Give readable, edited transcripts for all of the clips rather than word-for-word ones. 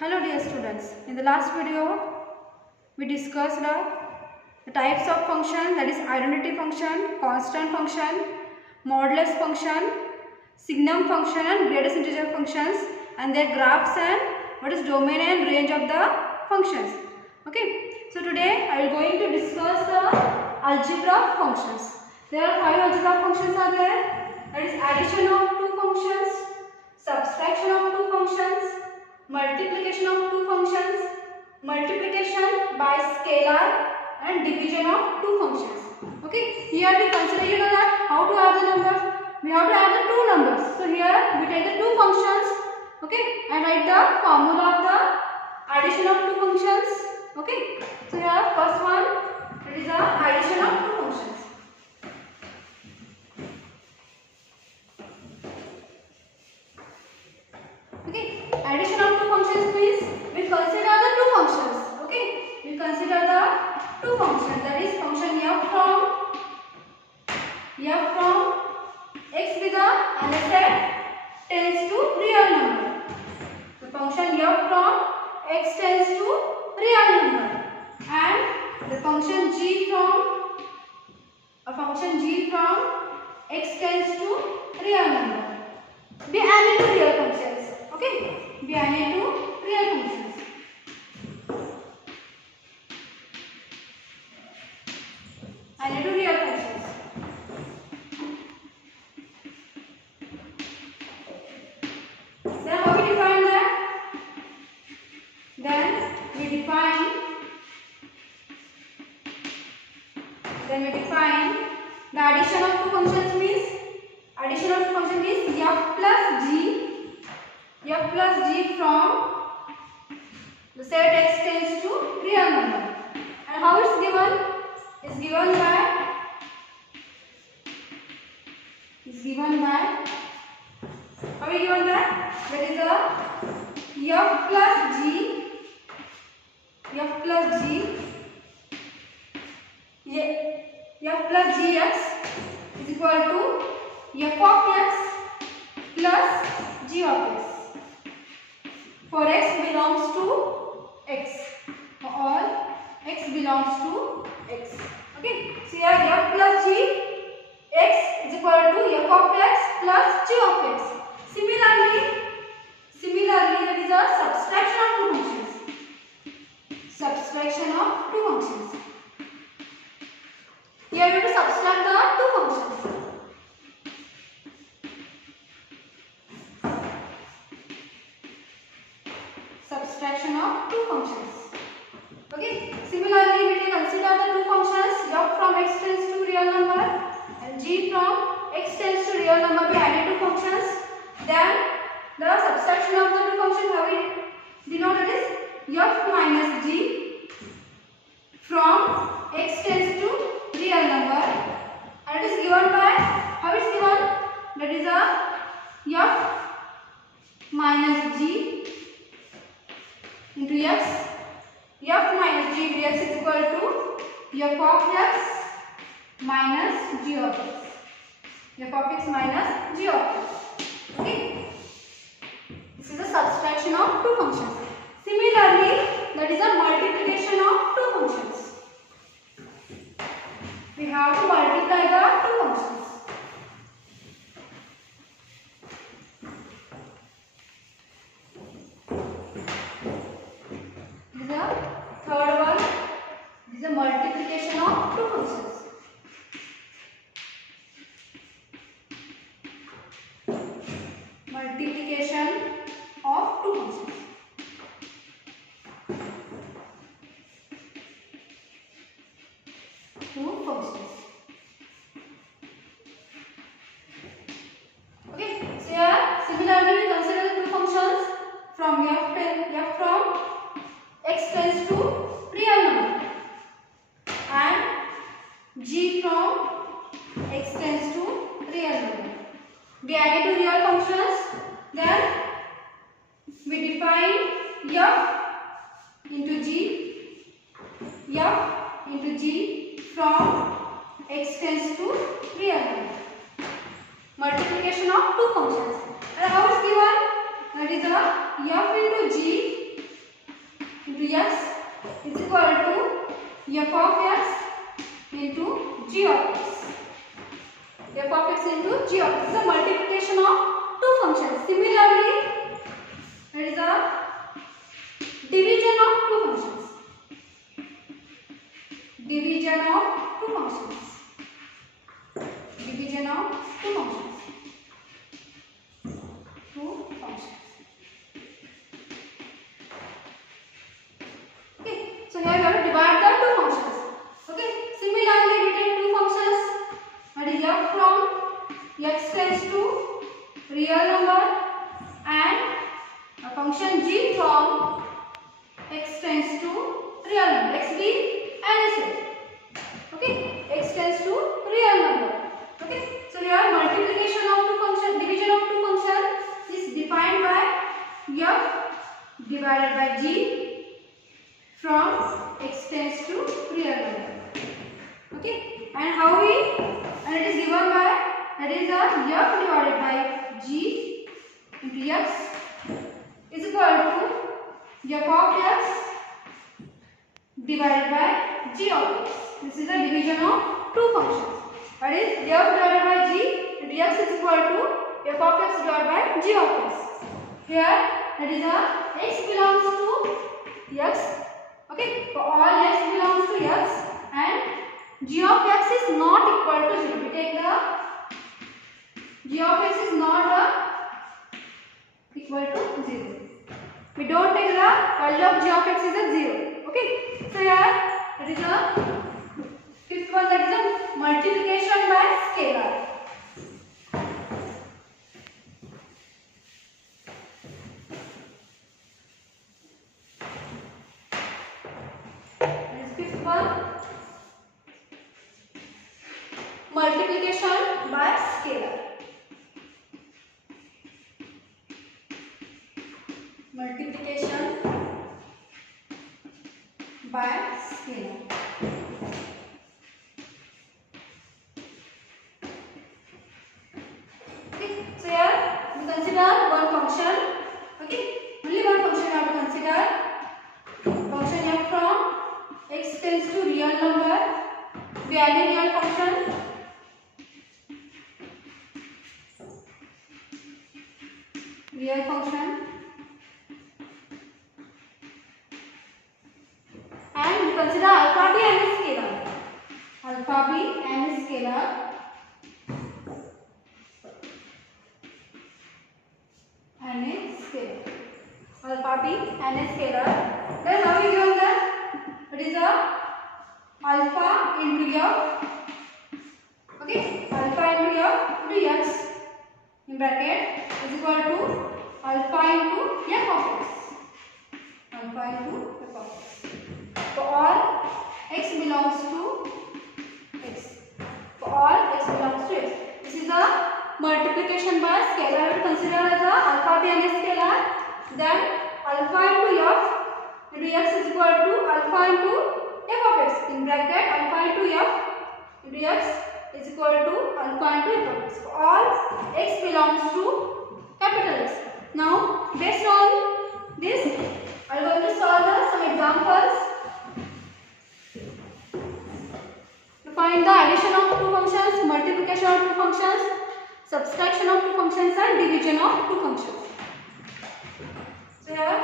Hello dear students, in the last video we discussed the types of function, that is identity function, constant function, modulus function, signum function and greatest integer functions and their graphs and what is domain and range of the functions. Okay, so today I will going to discuss the algebra functions. There are 5 algebra functions are there, that is addition of 2 functions, subtraction of 2 functions, multiplication of 2 functions, multiplication by scalar and division of 2 functions. Okay, here we consider, you know that how to add the numbers. We have to add the 2 numbers. So here we take the 2 functions, okay, and write the formula of the addition of 2 functions. Okay, so here first one, it is the addition of 2 functions. Okay, addition of 2 functions means we consider the 2 functions. Okay, we consider the 2 functions, that is function f from x with the unset tends to real number. The function f from x tends to real number, and the function g from x tends to real number. Be added to real functions. Okay, be added to real functions. Added to real functions. Then how we define that? Then we define the addition of 2 functions means f plus g from the set x tends to real number. And how it's given? Is given by how is given that? That is a f plus g f plus gx is equal to f of x plus g of x. For x belongs to x. For all x belongs to x. Okay. So here f plus g x is equal to f of x plus g of x. Similarly that is a subtraction of 2 functions. Subtraction of 2 functions. Here we have to subtract the 2 functions. Subtraction of 2 functions. Okay. Similarly, we can consider the 2 functions f from x tends to real number and g from x tends to real number. Be added 2 functions. Then the subtraction of the 2 functions, how we denote it is f minus g from x tends to real number, and it is given by, how it is given, that is a f minus g into x. F minus g into x is equal to f of x minus g of x. F of x minus g of x. Okay. This is a subtraction of 2 functions. Similarly, that is a multiplication of 2 functions. We have to multiply the 2 functions. This is the third one. This is a multiplication of 2 functions. Multiplication of 2 functions. Okay, so here similarly we consider the 2 functions from f from x tends to real number and g from x tends to real number. Be added to real functions. Then we define f into g from x tends to real number. Multiplication of 2 functions. And how is given? That is a f into g into x is equal to f of x into g of x. F of x into g of x is the multiplication of two functions. Similarly, there is a division of two functions. Division of two functions. Division of two functions. Two functions. Okay, so here we have to divide the two functions. Okay, similarly we take two functions, that is f from x tends to real number and a function g from x tends to real number, x be anything. Okay, x tends to real number. Okay, so here multiplication of two function, division of two function is defined by f divided by g from x tends to real number. Okay, and how and it is given by, that is a f divided by g into x is equal to f of x divided by g of x. This is the division of two functions. That is f divided by g into x is equal to f of x divided by g of x. Here that is a x belongs to x. Okay, for all x belongs to x and g of x is not equal to 0. We take the g of x is not equal to 0. We don't take the value of g of x is a 0. Okay, so here that is a fifth one, that is a multiplication by scalar. That is fifth one, multiplication by scalar. Multiplication by scalar. Okay, so here we consider one function. Okay, only one function we have to consider. Function f from x tends to real number. We are adding real function. Real function. And we consider alpha b and a scalar. Alpha b and a scalar. And a scalar. Alpha b and a scalar. Then how we given that? It is a alpha into f. Okay, alpha into f into x in bracket is equal to alpha into f of x. Alpha into f of x. For all x belongs to x. For all x belongs to x. This is a multiplication by scalar. We consider as a alpha b and a scalar. Then alpha into f into x is equal to alpha into f of x. In bracket alpha into f into x is equal to alpha into f of x. For all x belongs to capital X. Now based on this, I am going to solve some examples. To find the addition of two functions, multiplication of two functions, subtraction of two functions and division of two functions. So here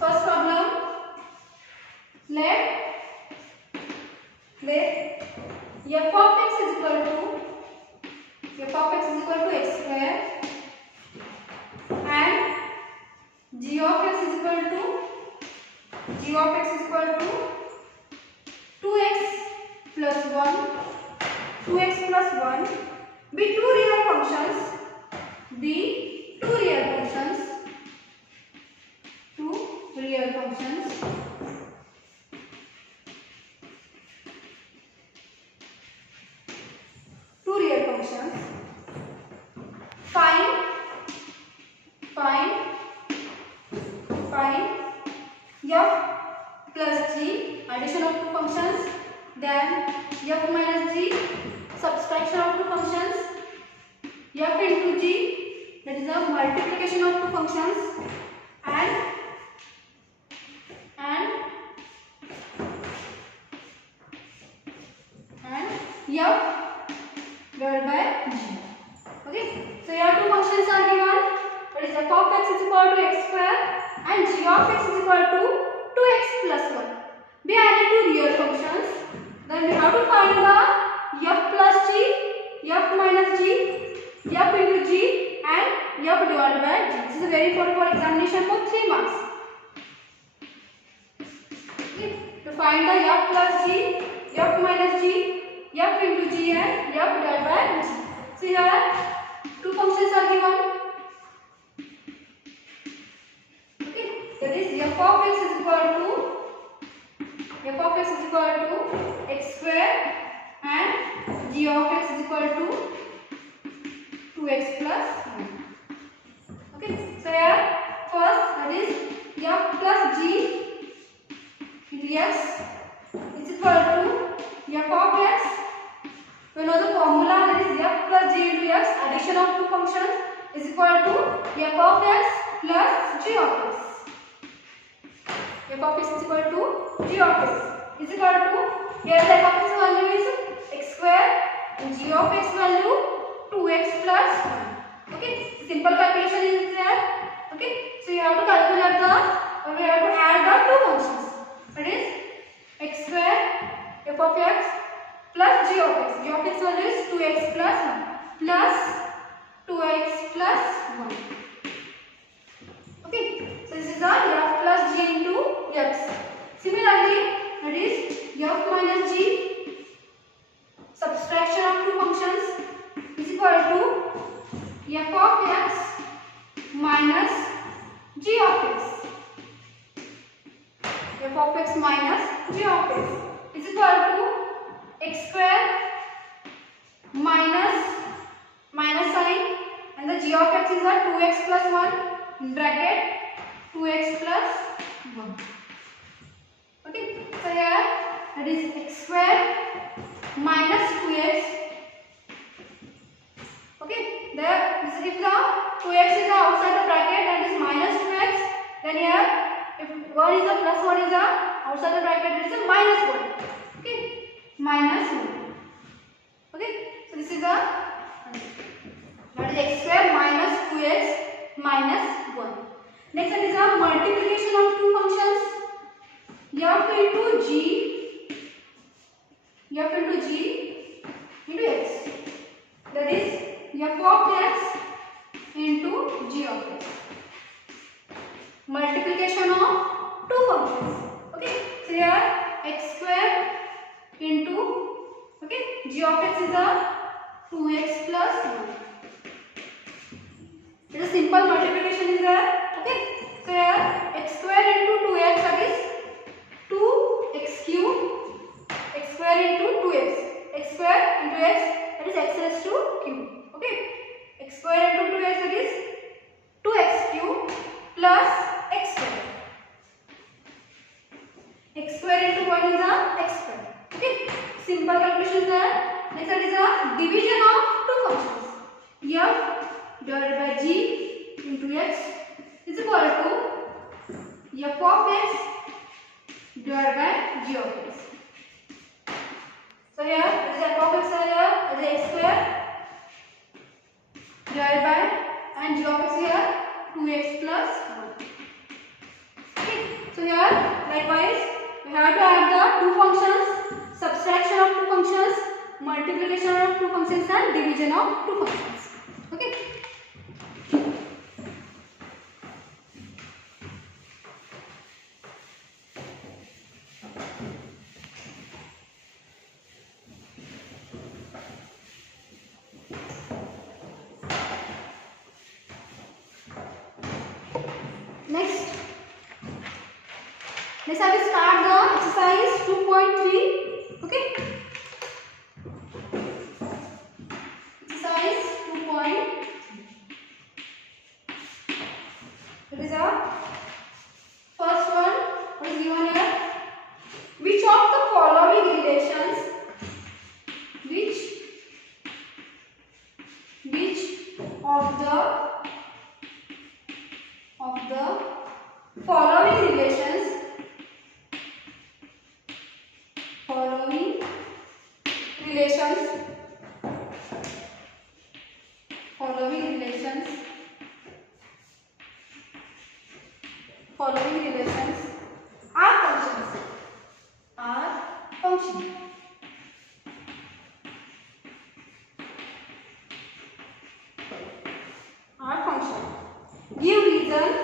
first problem, let f of x is equal to x square and g of x is equal to 2x plus 1 be two real functions. Find of two functions. Then f minus g, subtraction of two functions. F into g, that is a multiplication of two functions. And f divided by g. Okay, so here two functions are given. That is f of x is equal to x square and g of x is equal to 2x plus 1. We added two real functions. Then we have to find the f plus g, f minus g, f into g and f divided by g. This is very important for examination for 3 marks. Okay, to find the f plus g, f minus g, f into g and f divided by g. So here two functions are given. Okay, that is f of x is equal to x square and g of x is equal to 2x plus 1. Okay, so here first that is f plus g into x is equal to f of x. We know the formula, that is f plus g into x, addition of two functions, is equal to f of x plus g of x. F of x is equal to g of x is equal to, here the f of x value is x square and g of x value 2x plus 1. Okay, simple calculation is there. Okay, so you have to calculate we have to add the two functions. That is x square f of x plus g of x. G of x value is 2x plus 1 plus 2x plus 1. Okay, so this is the f plus g into x. Similarly, that is f minus g, subtraction of two functions, is equal to f of x minus g of x. F of x minus g of x is equal to x square minus sign and the g of x is a 2x plus 1 in bracket 2x plus 1. Okay, so here that is x square minus 2x. Okay, there if the 2x is outside the bracket, that is minus 2x, then here if 1 is a plus 1 is a outside the bracket, it is a minus 1. Okay, minus 1. Okay, so this is a, that is x square minus 2x minus 1. Next one is a multiplication of two functions, f into g into x. That is f of x into g of x. Multiplication of two functions. Okay, so here x square into, okay, g of x is a 2x plus 1. It is a simple multiplication is there. Okay, so here x square into 2x, that is 2x cube, x square into 2x, x square into x, that is x raised to cube. Okay, x square into 2x, that is 2x cube plus x square. X square into 1 is a x square. Okay, simple calculation is there. Next one is a division of two functions. F divided by g into x is equal to f of x divided by g of x. So here it is f of x here, it is x square divided by, and g of x here 2x plus 1. Okay, so here likewise we have to add the two functions, subtraction of two functions, multiplication of two functions and division of two functions. Okay. Next I will start the exercise 2.3. Okay. Exercise 2.3. It is our first one. What is given here? Which of the of the following relations are functions. Give reasons.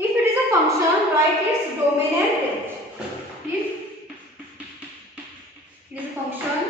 If it is a function, write its domain and range. If it is a function,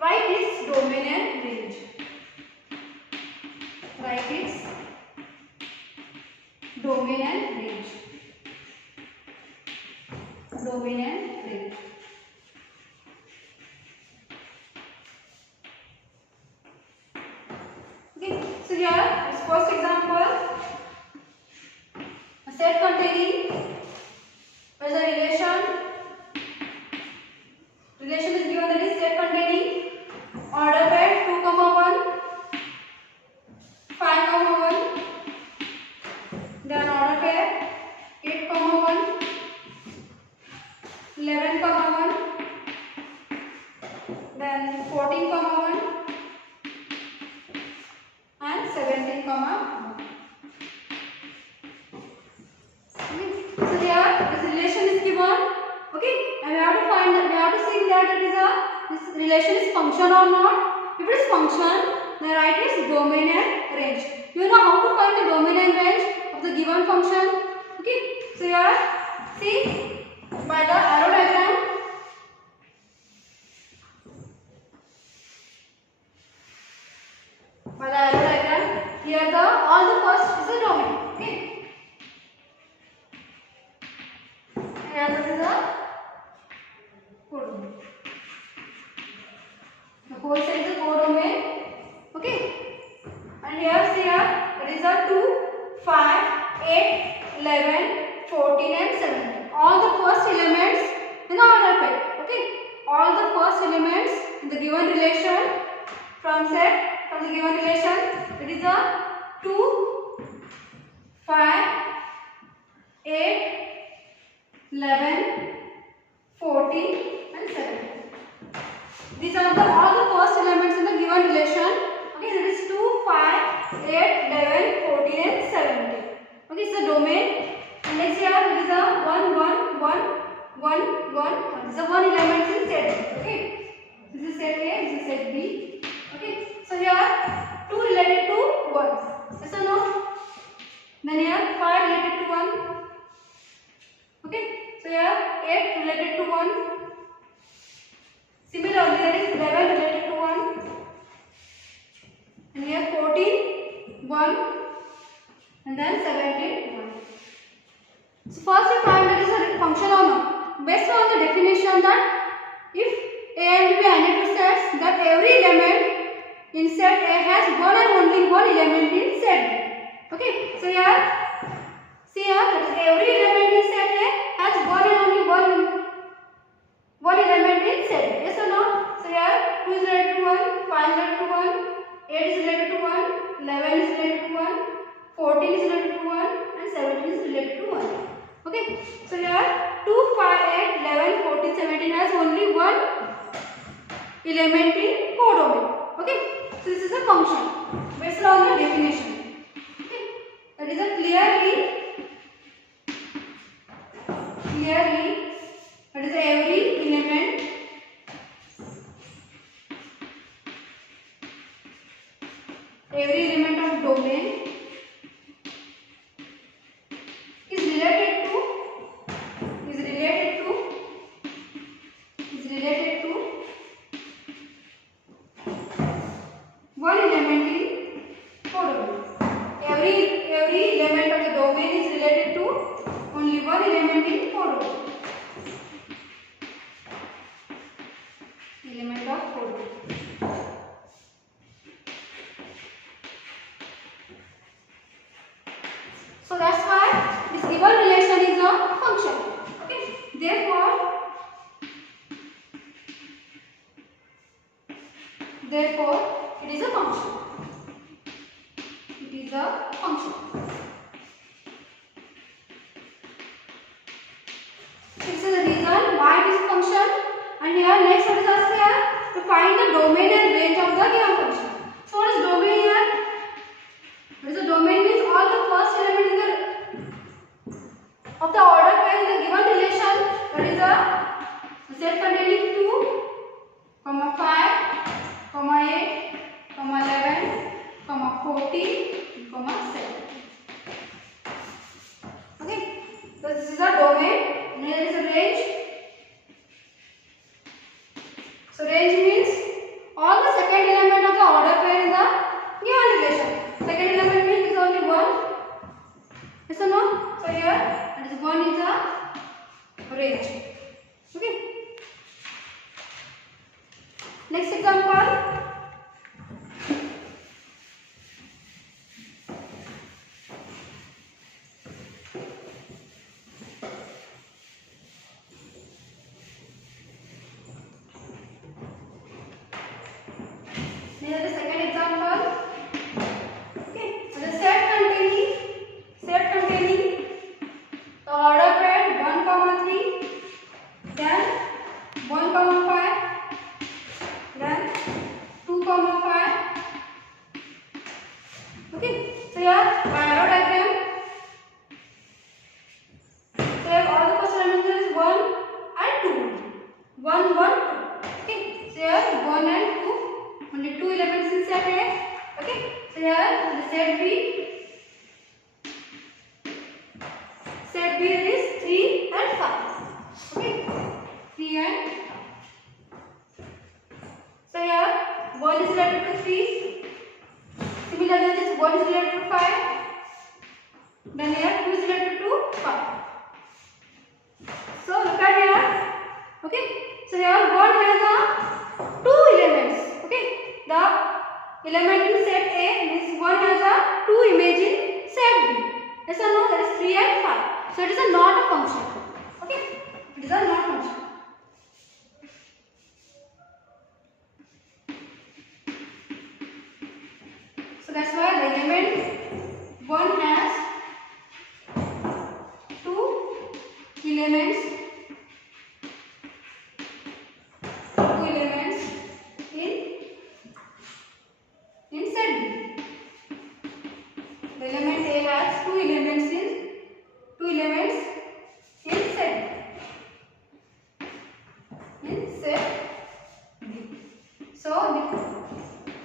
write its domain and range. Write its domain and range. Domain and range. Okay, so here is first example. A set containing where the relation is given, that is set containing order pair 2, 1, 5, 1, then order pair 8, 1, 11, 1, then 14, 1 and 17, 1. Okay. So here this relation is given. Okay, and we have to find that, we have to see that this relation is function or not. If it is function, then write its domain and range. You know how to find the domain and range of the given function. Okay, so here see by the arrow diagram. Here all the first is a domain. Okay, and this is a codomain. The whole set is a codomain. Okay, and here see here it is a 2, 5, 8, 11, 14 and 17. All the first elements in the order pair. Okay, all the first elements in the given relation from the given relation, it is a 2, 5, 8, 11, 14 and 17. These are all the first elements in the given relation. Okay, that is 2, 5, 8, 11, 14 and 17. Okay, so domain. And next here it is a 1, 1, 1, 1, 1. This is a 1 element in set. Okay, this is set A, this is set B. Okay, so here 2 related to 1. Yes or no? Then here 5 related to 1. Okay, so here 8 related to 1. Similarly, there is 11 related to 1. And here 14, 1. And then 17, 1. So first you find that is a function or not. Based on the definition that if A and B be analytic sets, that every element in set A has one and only one element in set B. Okay, so here, see here, that is every element in set A has one and only one element in set B. Yes or no? So here, 2 is related to 1, 5 is related to 1, 8 is related to 1, 11 is related to 1, 14 is related to 1, and 17 is related to 1. Okay, so here, 2, 5, 8, 11, 14, 17 has only one element in codomain. Okay, so this is a function based on the definition. Okay, that is a clearly that is every element of domain is related to one element in codomain. Every element of the domain is related to only one element in codomain. Therefore, it is a function. It is a function. This is the reason why it is a function. And here next what is asked here? To find the domain and range of the given function. So what is domain here? What is the domain means all the first element in the of the order pair in the given relation. That is a set containing 2, 5, 8, 11, 14, 7. Okay. So this is a domain. And here is a range. So range means all the second element of the order pair in the given relation. Second element means is only 1. Yes or no? So here that is 1 is a range. Okay. Next example. Here is the second example. Okay, so the set containing the order pair 1, 3, then 1, 5, then 2, 5. Okay, so here by arrow diagram, so here all the first elements is 1 and 2. 1, 1, 2. Okay, so here 1 and 2. Only 2 elements in set A. Okay, so here the set B. Set B is 3 and 5. Okay, 3 and 5. So here 1 is related to 3. Similarly, this 1 is related to 5. Then here 2 is related to 5. So look at here. Okay, so here 1 has a 2 elements. Okay. The element in set A means 1 has a 2 image in set B. Yes or no? That is 3 and 5. So it is a not a function. Okay? It is a not function. So that's why the element 1 has 2 elements. In set B. The element A has 2 elements in set B. So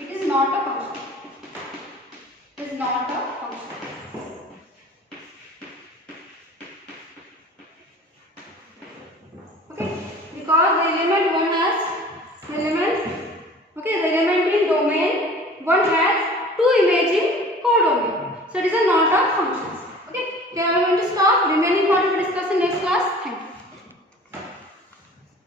it is not a function. It is not a function. Okay, because the element 1 has the element in domain 1 has 2 images in codomain. So it is not a function.